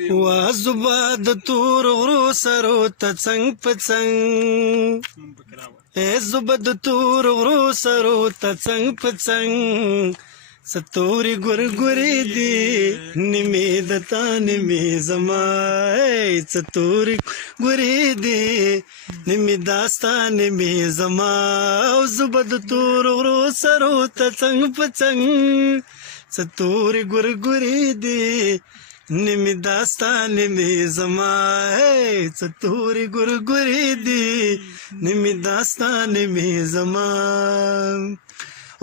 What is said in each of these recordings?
وازوبه د تور غرو سرو ته څنګ په څنګ زوبه د تور غرو سرو ته څنګ په څنګ ستوري ګورګوري دي نیمې د تا نیمې زما ستوري ګوري دي نیمې داستا نیمې زما او زوبه د تور غرو سرو ته څنګ په څنګ ستوري ګورګوري دي نیمې داستا نیمې زما ستوري ګورګوري دي نیمې داستا نیمې زما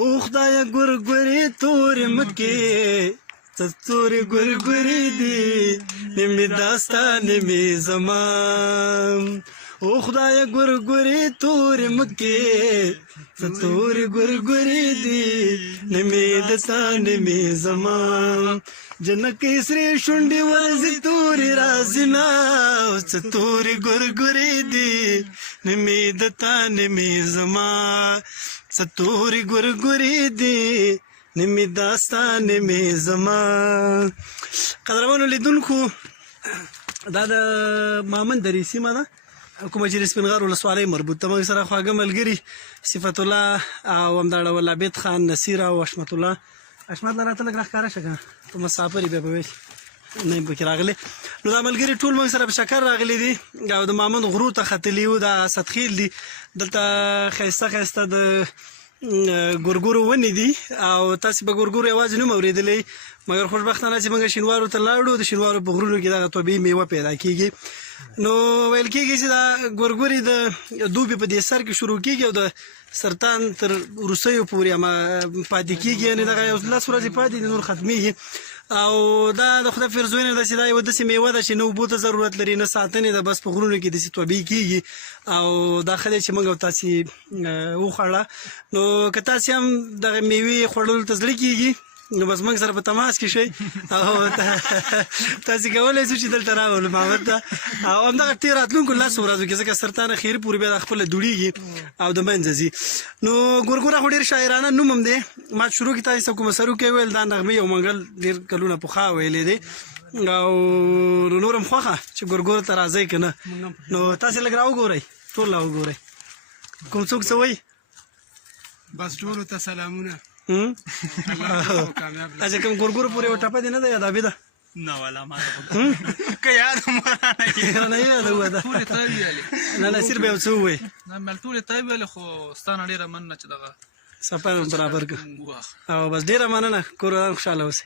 او خدایا ګورګوري تورې مکې ستوري ګورګوري دي نیمې داستا نیمې زما او خدایا ګورګوري تورې مکې ستوري ګورګوري دي نیمې داستا نیمې زما جنکې سرې شونډې ورځي تورې راځي نه ستوري ګورګوري دي نیمې دتا نیمې زما ستوري ګورګوري دي نیمې داستا نیمې زما. قدرمنو لیدونکو دا د مامن درې سیمه ده کومه چې د سپینغر ولسوالۍ مربوط ده. موږ سره خواږه ملګري صفت الله او همداړه ول عبید خان نصیر او حشمت الله. حشمت الله راته لږ راښکاره شه که ته مسافر یې بیا به ویل نه یم پکې راغلی. نو دا ملګري ټول موږ سره په چکر راغلي دي او د مامن غرو ته ختلي وو. دا اسدخیل دي دلته ښایسته ښایسته د ګورګورو ونې دي او تاسې به ګورګورو یوازې نه م اورېدلی مګر خوشبختانه چې موږ شینوارو ته لاړو د شینوارو په غرونو کې دغه طبیعي میوه پیدا کېږي. نو ویل کېږي چې دا ګورګورې د دوبي په دې سر کې شروع کېږي او د سرطان تر وروستیو پورې پاتې کېږي یعنې دغه یو 10 ورځې پاتې دي نور ختمېږي او دا د خدای فرزوینه ده چې دا یوه داسې میوه ده چې نه اوبو ته ضرورت لري نه ساتنې ده بس په غرونو کې داسې طبیعي کېږي او دا ښه دی چې موږ او تاسې وخوړه. نو که تاسې هم دغه میوې خوړلو ته زړه کېږي نو بس موږ سره په تماس کې شئ او تاسې کولی شو چې دلته راولو محمد ته او همدغه تېر راتلونکو 10 ورځو کې ځکه سرطان اخري پورې بیا دا خپله دوړېږي او د منځه ځي. نو ګورګوره خو ډېر شاعرانه نوم هم دی. ما شروع کې تاسې ته کومه سروکې ویل دا نغمې او منګل ډېر کلونه پخوا ویلی دی او نور هم خوښه چې ګورګورو ته راځئ که نه. نو تاسې لږ راوګورئ ټول راوګورئ کوم څوک څه وایي بس ټولو ته سلامونه. اچھا کوم ګورګورو پورې یوه ټپه دې نه ده یادابې ده نه والا ما که یاد مو نه یاده وه ده ټولې تا ویلې نه نصیر به یو څه ووایي نه مل ټولې تا ویلې خو ستا نه ډېره مننه چې دغه سفر برابر کړه او بس ډېره مننه کوران خوشحاله اوسئ.